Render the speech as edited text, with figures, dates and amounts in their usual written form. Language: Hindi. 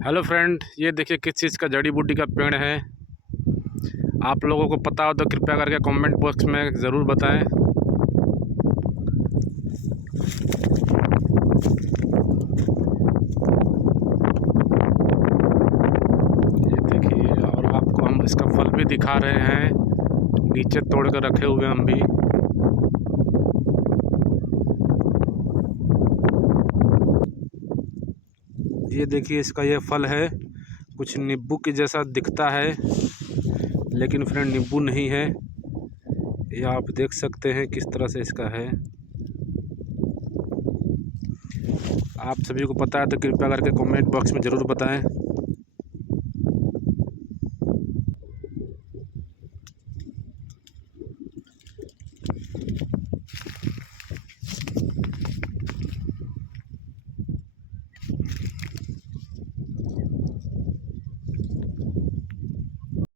हेलो फ्रेंड, ये देखिए किस चीज़ का जड़ी बूटी का पेड़ है। आप लोगों को पता हो तो कृपया करके कमेंट बॉक्स में ज़रूर बताएं। ये देखिए, और आपको हम इसका फल भी दिखा रहे हैं, नीचे तोड़ कर रखे हुए हम भी। ये देखिए, इसका ये फल है, कुछ नींबू के जैसा दिखता है, लेकिन फ्रेंड नींबू नहीं है। ये आप देख सकते हैं किस तरह से इसका है। आप सभी को पता है तो कृपया करके कमेंट बॉक्स में ज़रूर बताएं।